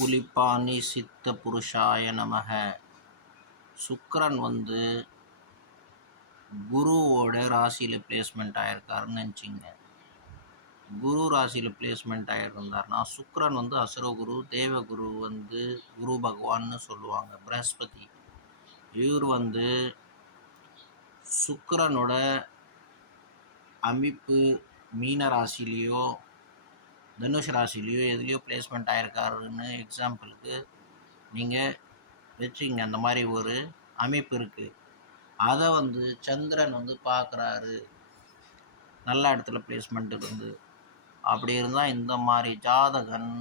புலிப்பாணி சித்த புருஷாய நமக. சுக்கிரன் குருவோட ராசியில் பிளேஸ்மெண்ட் ஆகிருக்காருன்னு நினச்சிங்க. குரு ராசியில் பிளேஸ்மெண்ட் ஆகிருந்தார்னா சுக்கிரன் அசுரகுரு, தேவகுரு குரு பகவான்னு சொல்லுவாங்க, பிரகஸ்பதி. இவர் சுக்கிரனோட அமைப்பு மீன ராசிலேயோ தனுஷ் ராசிலேயோ எதுலேயோ பிளேஸ்மெண்ட் ஆகிருக்காருன்னு எக்ஸாம்பிளுக்கு நீங்கள் வச்சுங்க. அந்த மாதிரி ஒரு அமைப்பு இருக்குது. அதை சந்திரன் பார்க்குறாரு, நல்ல இடத்துல பிளேஸ்மெண்ட் இருந்து. அப்படி இருந்தால் இந்த மாதிரி ஜாதகன்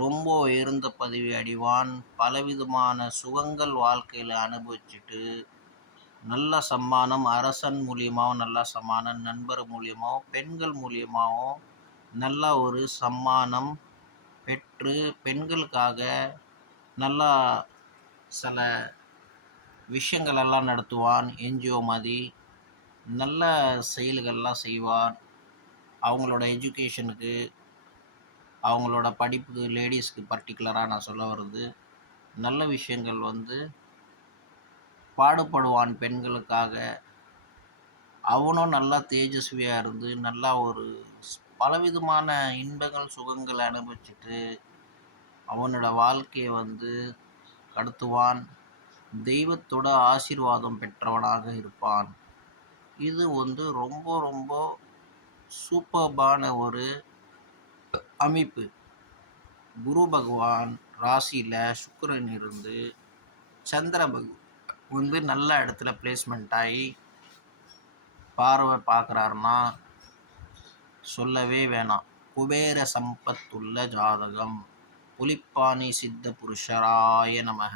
ரொம்ப உயர்ந்த பதவி அடைவான். பலவிதமான சுகங்கள் வாழ்க்கையில் அனுபவிச்சுட்டு நல்ல சம்மானம், அரசன் மூலியமாகவும் நல்ல சம்மானம், நண்பர் மூலியமாகவும் பெண்கள் மூலியமாகவும் நல்ல ஒரு சம்மானம் பெற்று பெண்களுக்காக நல்லா சில விஷயங்கள் எல்லாம் நடத்துவான். என்ஜிஓ மாதிரி நல்ல செயல்கள்லாம் செய்வான். அவங்களோட எஜுகேஷனுக்கு, அவங்களோட படிப்புக்கு, லேடிஸ்க்கு பர்டிகுலராக நான் சொல்ல வர்றது நல்ல விஷயங்கள் பாடுபடுவான் பெண்களுக்காக. அவனும் நல்லா தேஜஸ்வியாக இருந்து நல்லா ஒரு பலவிதமான இன்பங்கள் சுகங்கள் அனுபவிச்சுட்டு அவனோட வாழ்க்கையை கடத்துவான். தெய்வத்தோட ஆசீர்வாதம் பெற்றவனாக இருப்பான். இது ரொம்ப ரொம்ப சூப்பர்பான ஒரு அமைப்பு. குரு பகவான் ராசியில் சுக்கிரன் இருந்து சந்திர பகவான் நல்ல இடத்துல பிளேஸ்மெண்ட் ஆகி பார்வை பார்க்குறாருன்னா சொல்லவே வேணாம். குபேர சம்பத்துள்ள ஜாதகம். புலிப்பாணி சித்த புருஷராய நமக.